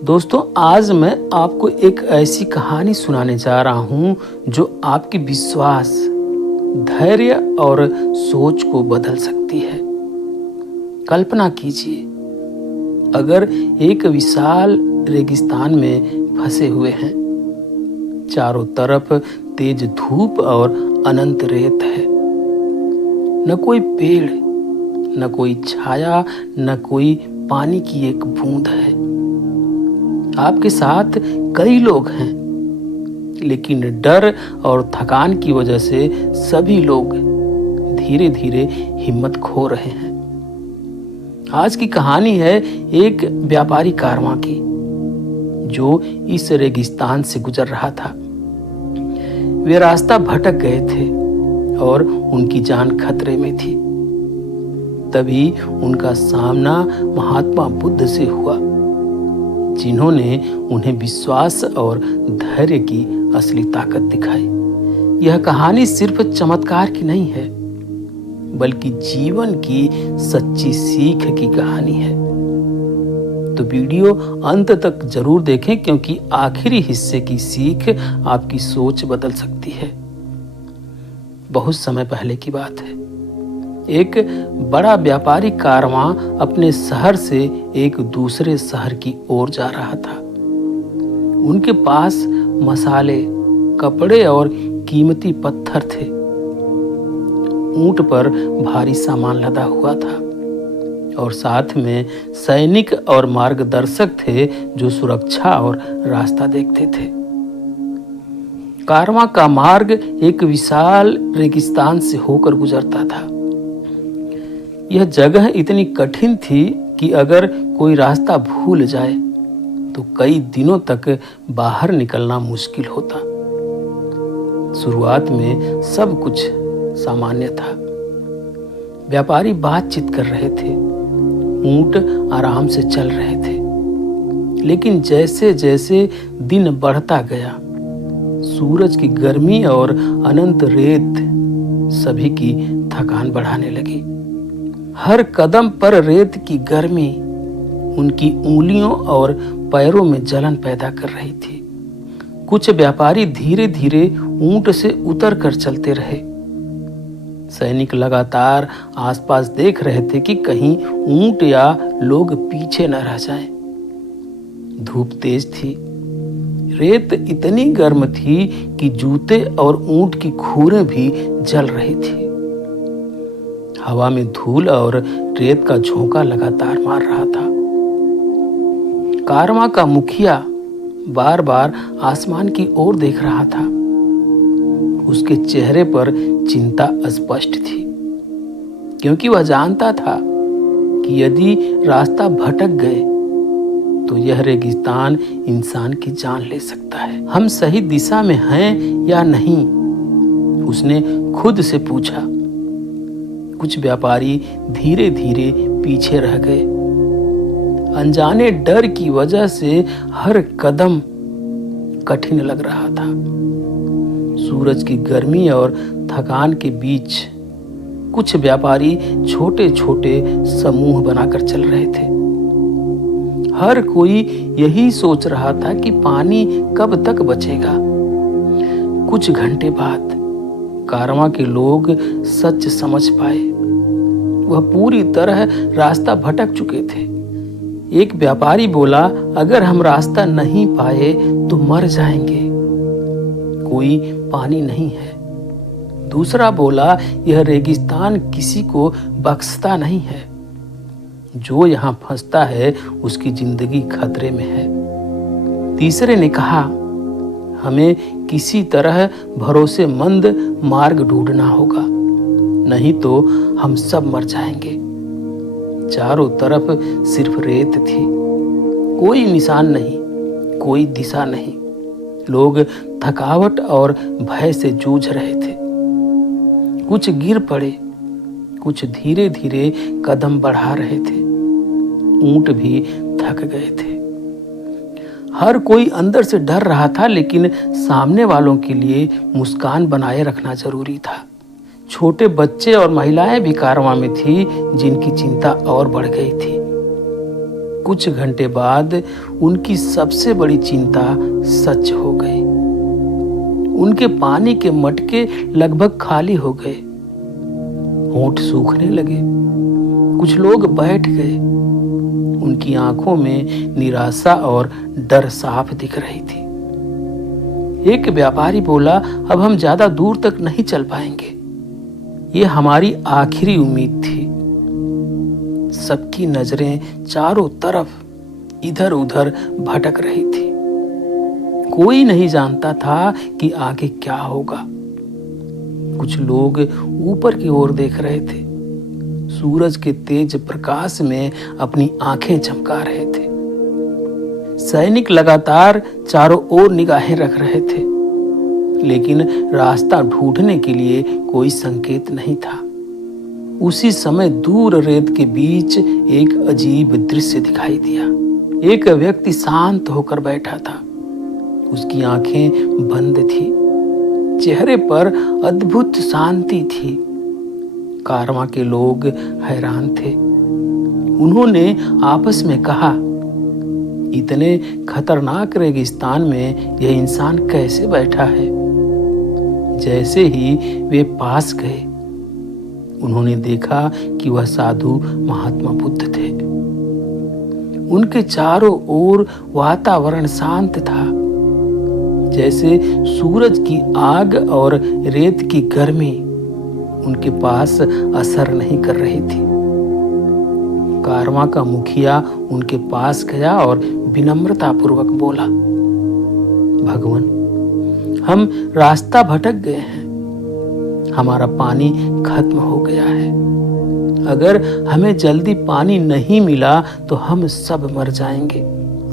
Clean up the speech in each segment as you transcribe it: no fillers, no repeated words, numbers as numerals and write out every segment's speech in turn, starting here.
दोस्तों, आज मैं आपको एक ऐसी कहानी सुनाने जा रहा हूँ जो आपके विश्वास, धैर्य और सोच को बदल सकती है। कल्पना कीजिए, अगर एक विशाल रेगिस्तान में फंसे हुए हैं। चारों तरफ तेज धूप और अनंत रेत है। न कोई पेड़, न कोई छाया, न कोई पानी की एक बूंद है। आपके साथ कई लोग हैं, लेकिन डर और थकान की वजह से सभी लोग धीरे धीरे हिम्मत खो रहे हैं। आज की कहानी है एक व्यापारी कारवां की, जो इस रेगिस्तान से गुजर रहा था। वे रास्ता भटक गए थे और उनकी जान खतरे में थी। तभी उनका सामना महात्मा बुद्ध से हुआ, जिन्होंने उन्हें विश्वास और धैर्य की असली ताकत दिखाई। यह कहानी सिर्फ चमत्कार की नहीं है, बल्कि जीवन की सच्ची सीख की कहानी है। तो वीडियो अंत तक जरूर देखें, क्योंकि आखिरी हिस्से की सीख आपकी सोच बदल सकती है। बहुत समय पहले की बात है। एक बड़ा व्यापारी कारवां अपने शहर से एक दूसरे शहर की ओर जा रहा था। उनके पास मसाले, कपड़े और कीमती पत्थर थे। ऊंट पर भारी सामान लदा हुआ था और साथ में सैनिक और मार्गदर्शक थे, जो सुरक्षा और रास्ता देखते थे। कारवां का मार्ग एक विशाल रेगिस्तान से होकर गुजरता था। यह जगह इतनी कठिन थी कि अगर कोई रास्ता भूल जाए तो कई दिनों तक बाहर निकलना मुश्किल होता। शुरुआत में सब कुछ सामान्य था। व्यापारी बातचीत कर रहे थे, ऊंट आराम से चल रहे थे। लेकिन जैसे जैसे दिन बढ़ता गया, सूरज की गर्मी और अनंत रेत सभी की थकान बढ़ाने लगी। हर कदम पर रेत की गर्मी उनकी उंगलियों और पैरों में जलन पैदा कर रही थी। कुछ व्यापारी धीरे धीरे ऊंट से उतर कर चलते रहे। सैनिक लगातार आसपास देख रहे थे कि कहीं ऊंट या लोग पीछे न रह जाएं। धूप तेज थी। रेत इतनी गर्म थी कि जूते और ऊंट की खुरें भी जल रही थी। हवा में धूल और रेत का झोंका लगातार मार रहा था। कारवां का मुखिया बार बार आसमान की ओर देख रहा था। उसके चेहरे पर चिंता स्पष्ट थी, क्योंकि वह जानता था कि यदि रास्ता भटक गए तो यह रेगिस्तान इंसान की जान ले सकता है। हम सही दिशा में हैं या नहीं, उसने खुद से पूछा। कुछ व्यापारी धीरे धीरे पीछे रह गए। अनजाने डर की वजह से हर कदम कठिन लग रहा था। सूरज की गर्मी और थकान के बीच कुछ व्यापारी छोटे छोटे समूह बनाकर चल रहे थे। हर कोई यही सोच रहा था कि पानी कब तक बचेगा। कुछ घंटे बाद कारवां के लोग सच समझ पाए। वह पूरी तरह रास्ता भटक चुके थे। एक व्यापारी बोला, अगर हम रास्ता नहीं पाए तो मर जाएंगे। कोई पानी नहीं है। दूसरा बोला, यह रेगिस्तान किसी को बख्शता नहीं है। जो यहाँ फंसता है उसकी जिंदगी खतरे में है। तीसरे ने कहा, हमें किसी तरह भरोसेमंद मार्ग ढूंढना होगा, नहीं तो हम सब मर जाएंगे। चारों तरफ सिर्फ रेत थी। कोई निशान नहीं, कोई दिशा नहीं। लोग थकावट और भय से जूझ रहे थे। कुछ गिर पड़े, कुछ धीरे धीरे कदम बढ़ा रहे थे। ऊंट भी थक गए थे। हर कोई अंदर से डर रहा था, लेकिन सामने वालों के लिए मुस्कान बनाए रखना जरूरी था। छोटे बच्चे और महिलाएं भी कारवां में थी, जिनकी चिंता और बढ़ गई थी। कुछ घंटे बाद उनकी सबसे बड़ी चिंता सच हो गई। उनके पानी के मटके लगभग खाली हो गए, होंठ सूखने लगे, कुछ लोग बैठ गए। उनकी आंखों में निराशा और डर साफ दिख रही थी। एक व्यापारी बोला, अब हम ज्यादा दूर तक नहीं चल पाएंगे, ये हमारी आखिरी उम्मीद थी। सबकी नजरें चारों तरफ इधर उधर भटक रही थी। कोई नहीं जानता था कि आगे क्या होगा। कुछ लोग ऊपर की ओर देख रहे थे, सूरज के तेज प्रकाश में अपनी आंखें चमका रहे थे। सैनिक लगातार चारों ओर निगाहें रख रहे थे, लेकिन रास्ता ढूंढने के लिए कोई संकेत नहीं था। उसी समय दूर रेत के बीच एक अजीब दृश्य दिखाई दिया। एक व्यक्ति शांत होकर बैठा था, उसकी आंखें बंद थी, चेहरे पर अद्भुत शांति थी। कारवां के लोग हैरान थे। उन्होंने आपस में कहा, इतने खतरनाक रेगिस्तान में यह इंसान कैसे बैठा है? जैसे ही वे पास गए, उन्होंने देखा कि वह साधु महात्मा बुद्ध थे। उनके चारों ओर वातावरण शांत था, जैसे सूरज की आग और रेत की गर्मी उनके पास असर नहीं कर रही थी। कारवां का मुखिया उनके पास गया और विनम्रता पूर्वक बोला, भगवान, हम रास्ता भटक गए हैं, हमारा पानी खत्म हो गया है। अगर हमें जल्दी पानी नहीं मिला तो हम सब मर जाएंगे।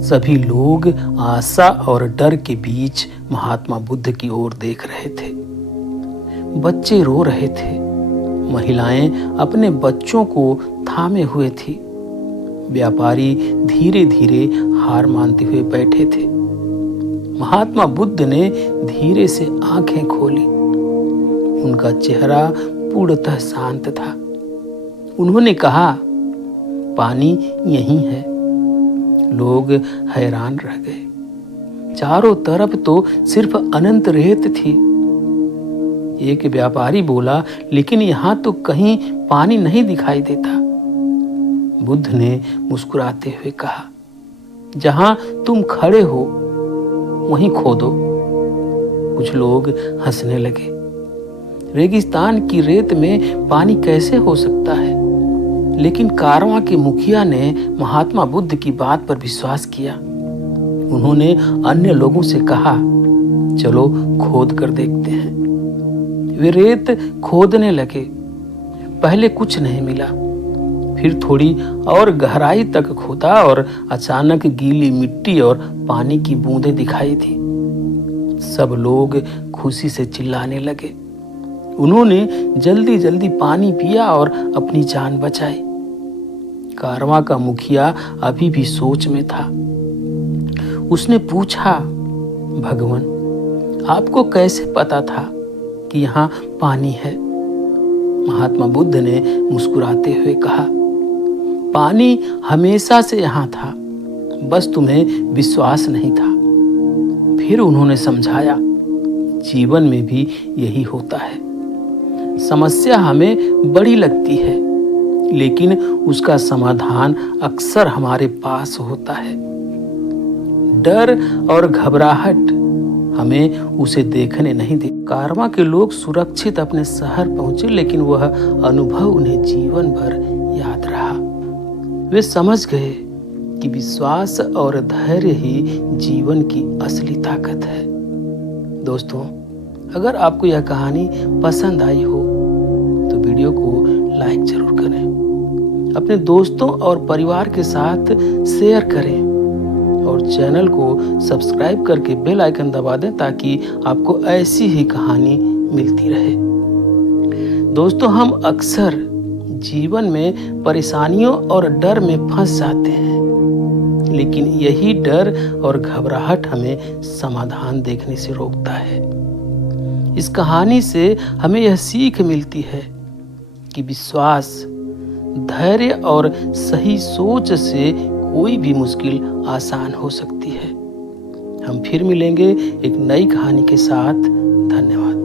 सभी लोग आशा और डर के बीच महात्मा बुद्ध की ओर देख रहे थे। बच्चे रो रहे थे, महिलाएं अपने बच्चों को थामे हुए थी। व्यापारी धीरे धीरे हार मानते हुए बैठे थे। महात्मा बुद्ध ने धीरे से आंखें खोली। उनका चेहरा पूर्णतः शांत था। उन्होंने कहा, पानी यहीं है। लोग हैरान रह गए। चारों तरफ तो सिर्फ अनंत रेत थी। एक व्यापारी बोला, लेकिन यहां तो कहीं पानी नहीं दिखाई देता। बुद्ध ने मुस्कुराते हुए कहा, जहां तुम खड़े हो वहीं खोदो। कुछ लोग हंसने लगे। रेगिस्तान की रेत में पानी कैसे हो सकता है? लेकिन कारवां के मुखिया ने महात्मा बुद्ध की बात पर विश्वास किया। उन्होंने अन्य लोगों से कहा, चलो खोद कर देखते हैं। वे रेत खोदने लगे। पहले कुछ नहीं मिला, फिर थोड़ी और गहराई तक खोदा और अचानक गीली मिट्टी और पानी की बूंदें दिखाई दी। सब लोग खुशी से चिल्लाने लगे। उन्होंने जल्दी जल्दी पानी पिया और अपनी जान बचाई। कारवां का मुखिया अभी भी सोच में था। उसने पूछा, भगवान, आपको कैसे पता था कि यहाँ पानी है? महात्मा बुद्ध ने मुस्कुराते हुए कहा, पानी हमेशा से यहाँ था, बस तुम्हें विश्वास नहीं था। फिर उन्होंने समझाया, जीवन में भी यही होता है। समस्या हमें बड़ी लगती है, लेकिन उसका समाधान अक्सर हमारे पास होता है। डर और घबराहट हमें उसे देखने नहीं दे। कारवां के लोग सुरक्षित अपने शहर पहुंचे, लेकिन वह अनुभव उन्हें जीवन भर याद रहा। वे समझ गए कि विश्वास और धैर्य ही जीवन की असली ताकत है। दोस्तों, अगर आपको यह कहानी पसंद आई हो तो वीडियो को लाइक जरूर करें, अपने दोस्तों और परिवार के साथ शेयर करें और चैनल को सब्सक्राइब करके बेल आइकन दबा दें ताकि आपको ऐसी ही कहानी मिलती रहे। दोस्तों, हम अक्सर जीवन में परेशानियों और डर में फंस जाते हैं, लेकिन यही डर और घबराहट हमें समाधान देखने से रोकता है। इस कहानी से हमें यह सीख मिलती है कि विश्वास, धैर्य और सही सोच से कोई भी मुश्किल आसान हो सकती है। हम फिर मिलेंगे एक नई कहानी के साथ। धन्यवाद।